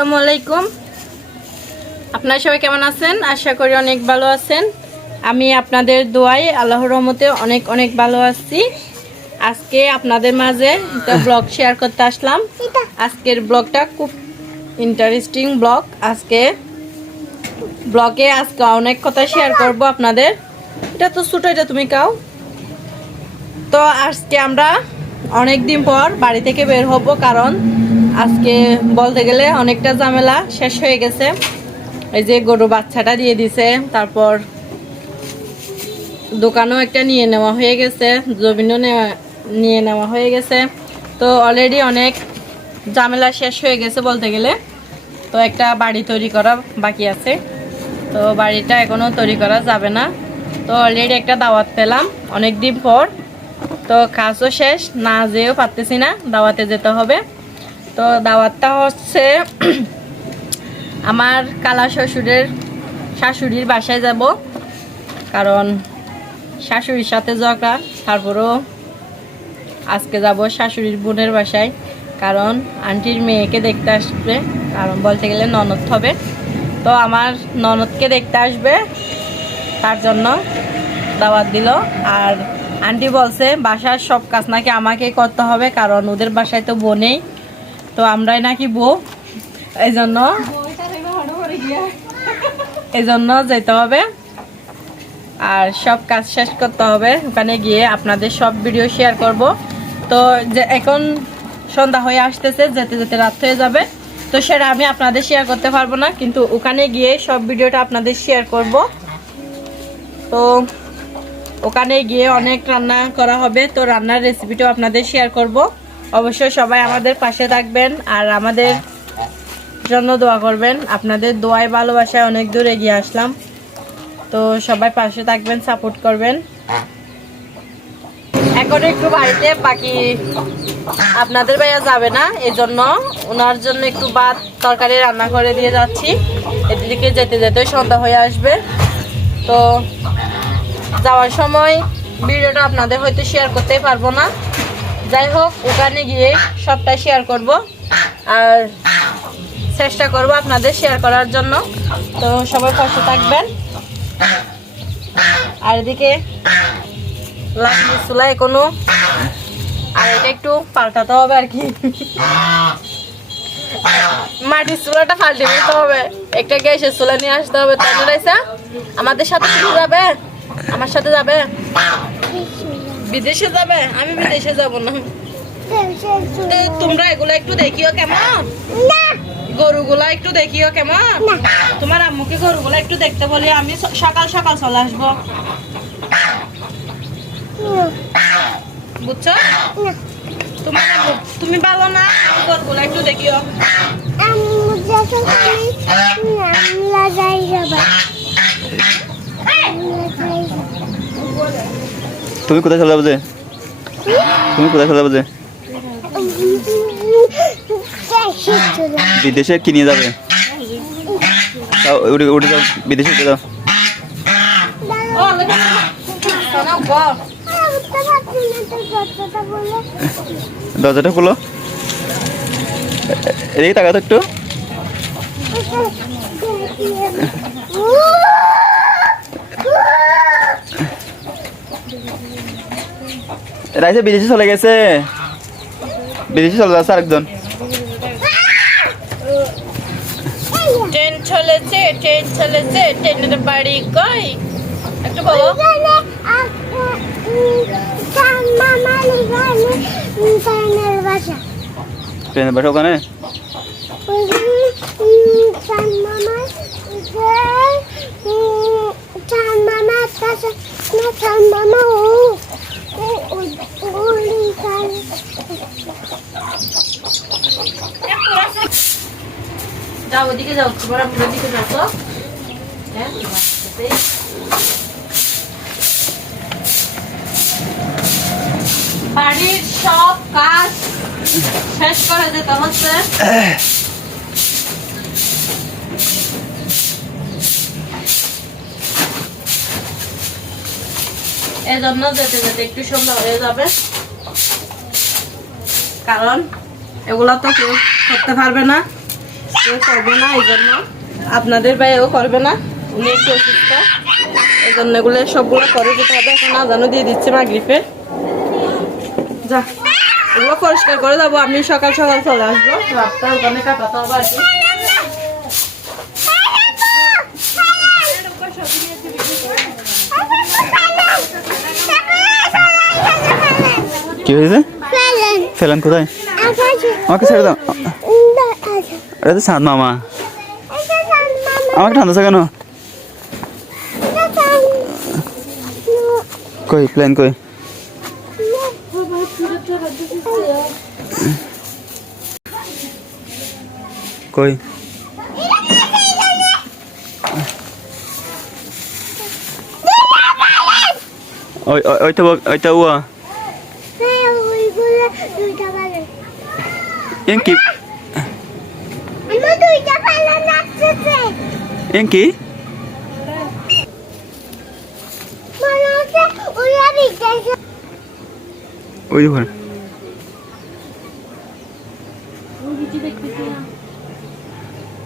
আসসালামু আলাইকুম। আপনারা সবাই কেমন আছেন? আশা করি অনেক ভালো আছেন। আমি আপনাদের দোয়াই আল্লাহ রহমতে অনেক অনেক ভালো আছি। আজকে আপনাদের মাঝে একটা ব্লগ শেয়ার করতে আসলাম। আজকের ব্লগটা খুব ইন্টারেস্টিং ব্লগ। আজকে ব্লগে আজকে অনেক কথা শেয়ার করব আপনাদের। এটা তো ছোটো এটা তুমি কাও তো আজকে আমরা অনেক দিন পর বাড়ি থেকে বের হব কারণ আজকে বলতে গেলে অনেকটা ঝামেলা শেষ হয়ে গেছে। এই যে গরু বাচ্চাটা দিয়ে দিছে, তারপর দোকানও একটা নিয়ে নেওয়া হয়ে গেছে, জমিনও নিয়ে নেওয়া হয়ে গেছে। তো অলরেডি অনেক ঝামেলা শেষ হয়ে গেছে বলতে গেলে। তো একটা বাড়ি তৈরি করা বাকি আছে। তো বাড়িটা এখনও তৈরি করা যাবে না। তো অলরেডি একটা দাওয়াত পেলাম অনেক দিন পর। তো কাজও শেষ, না যেও পারতেছি না, দাওয়াতে যেতে হবে। তো দাওয়াতটা হচ্ছে আমার কালা শ্বশুরের শাশুড়ির বাসায় যাব। কারণ শাশুড়ির সাথে ঝগড়া, তারপরেও আজকে যাব শাশুড়ির বোনের বাসায়। কারণ আন্টির মেয়েকে দেখতে আসবে, কারণ বলতে গেলে ননদ হবে। তো আমার ননদকে দেখতে আসবে, তার জন্য দাওয়াত দিল। আর আন্টি বলছে, বাসার সব কাজ নাকি আমাকেই করতে হবে, কারণ ওদের বাসায় তো বউ নেই। তো আমরাই নাকি বউ। এই জন্য এই জন্য যেতে হবে। আর সব কাজ শেষ করতে হবে। ওখানে গিয়ে আপনাদের সব ভিডিও শেয়ার করব। তো যে এখন সন্ধ্যা হয়ে আসতেছে, যেতে যেতে রাত হয়ে যাবে। তো সেটা আমি আপনাদের শেয়ার করতে পারব না, কিন্তু ওখানে গিয়ে সব ভিডিওটা আপনাদের শেয়ার করব। তো ওখানে গিয়ে অনেক রান্না করা হবে। তো রান্নার রেসিপিটাও আপনাদের শেয়ার করব। অবশ্যই সবাই আমাদের পাশে থাকবেন আর আমাদের জন্য দোয়া করবেন। আপনাদের দোয়ায় ভালোবাসায় অনেক দূর এগিয়ে আসলাম। তো সবাই পাশে থাকবেন সাপোর্ট করবেন। এখন একটু বাড়িতে, বাকি আপনাদের ভাইয়া যাবে না এই জন্য ওনার জন্য একটু ভাত তরকারি রান্না করে দিয়ে যাচ্ছি। এদিকে যেতে যেতে সন্ধ্যা হয়ে আসবে। তো যাওয়ার সময় ভিডিওটা আপনাদের হয়তো শেয়ার করতেই পারব না। যাই হোক, ওখানে গিয়ে সবটা শেয়ার করব। আর চেষ্টা করব আপনাদের শেয়ার করার জন্য। তো সবাই পাশে থাকবেন। আর এদিকে লাকড়ি চুলায় কোনো আর এটা একটু পাল্টাতে হবে আর কি। মাটির চুলাটা পাল্টে নিতে হবে। একটা গ্যাসের চুলা নিয়ে আসতে হবে। তাই আমাদের সাথে যাবে? আমার সাথে যাবে? বিদেশে যাবে? আমি বিদেশে যাব না। তোমরা এগুলো একটু দেখিও কেমন? গরুগুলা একটু দেখিও কেমন? তোমার আম্মুকে গরুগুলা একটু দেখতে বলি, আমি সকাল সকাল চলে আসব। বুঝছ? তোমার তুমি ভালো না? গরুগুলা একটু দেখিও। তুমি কোথায় চলে যাবে তুমি কোথায় চলে যে? বিদেশে কি নিয়ে যাবে? উঠে যাও, বিদেশে উঠে যাও। দরজাটা খুলো। এদিকে তাকাতো একটু। রাইসে বিদেশে চলে গেছে। বিদেশে চলে যাচ্ছে আরেকজন। ট্রেন চলেছে ট্রেন চলেছে ট্রেনের বাড়ি কই? একটু বলো। ট্রেনের বাসা ওখানে? যাও ওদিকে যাও তোমার যাও তো। হ্যাঁ বাড়ির সব কাজ শেষ করে যেতে হচ্ছে এজন্য যেতে যেতে একটু সন্ধ্যা হয়ে যাবে। কারণ এগুলো তো কেউ করতে পারবে না, কেউ করবে না, এই জন্য আপনাদের ভাইও করবে না। উনি একটু অসুস্থ, এই জন্য এগুলো সবগুলো করে যেতে হবে। এখন আজানও দিয়ে দিচ্ছে মাগরিফে যা, এগুলো পরিষ্কার করে যাব আমি সকাল সকাল চলে আসব। রাতটা ওখানে কাটাতে হবে আর কি। কি হয়েছে ফেলান কোথায় আমাকে ছেড়ে দাও এটা তো সাদ মামা আমাকে ঠান্ডা কেন কই প্ল্যান কই কই ওই ওই- ওইটা বল- ওইটা উয়া এন কি ওই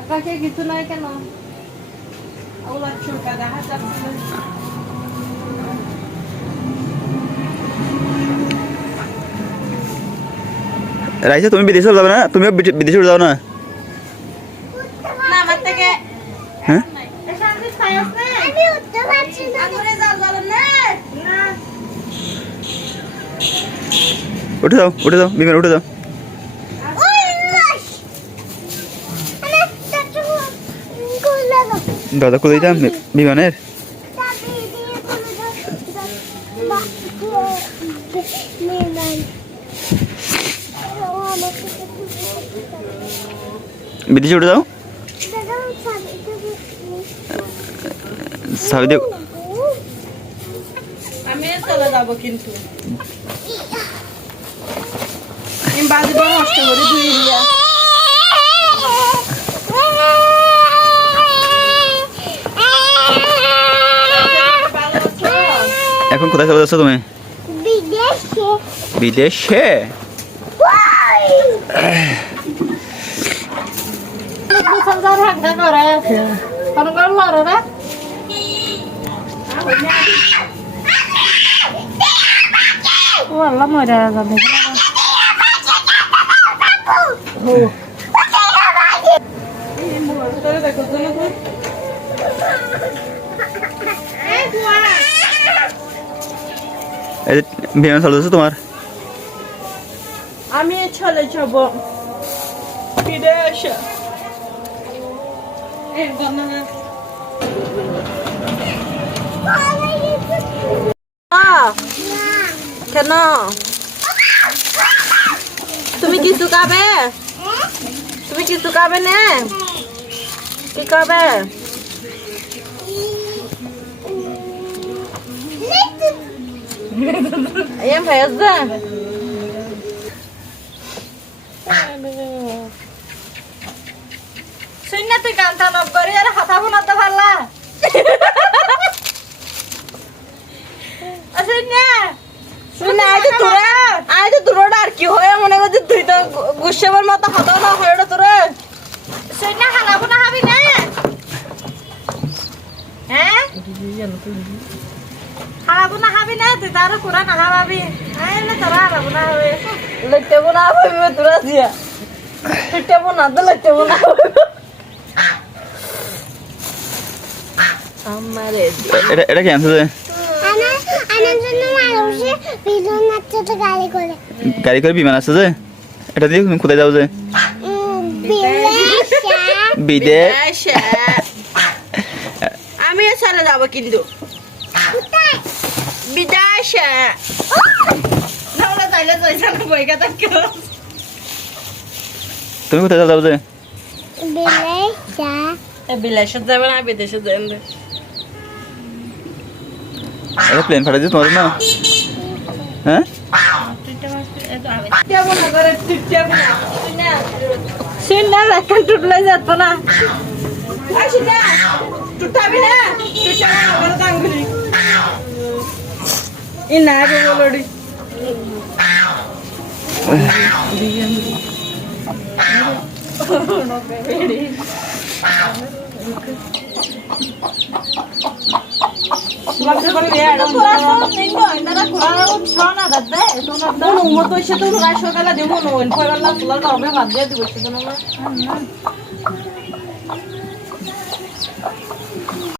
আকাশে কিছু নাই কেন রাইসা তুমি বিদেশে যাবে না? তুমিও বিদে- বিদেশে যাও না? হ্যাঁ? উঠে যাও উঠে যাও বিমান উঠে যাও। দাদা খুলে দিতাম বি- বিমানের? বিদেশে উঠে যাও। দাদা চাবি সাবি দিয়ে আমি চলে যাব কিন্তু। আমি নষ্ট করে ধুই দিয়া এখন কোথায় চলে যাচ্ছ তুমি? বিদেশে। বিদেশে? তোরে দেখো জন্য তো এই যে বিমান চলে যাচ্ছে তোমার আমি চলে যাব। এই গন্ধ কেন? তুমি কিছু খাবে তুমি কিছু খাবে না? কি খাবে এম হয়েছে শুন তুই করি আর হাতা পারলা শুনে আইতে তোরা আইতে তোরা আর কি হয় মনে করছি তুই তো গুসেবার মতো হাতা না হয় ওটা তোরা। শুনে না হাবি না? হ্যাঁ হারাবো না হাবি না? তুই তার না হ্যাঁ না তোরা হারাবো না হবে। লইতেবো না হবে তোরা দিয়া লইতেবো না তো লইতেবো না আমারে এটা এটা কি আনছে গাড়ি করে। বিমান আসছে যে? এটা দিয়ে তুমি কোথায় যাও যে? বিদেশ। আমি চলে যাব কিন্তু। বিদেশে। তাহলে তাইলে যাইছে না তুমি কোথায় যাও যে? বিলেশা বিলাসে যাবে না বিদেশে যাবে। এটা প্লেন ফাটা দিয়ে তোমাদের না হ্যাঁ শুননা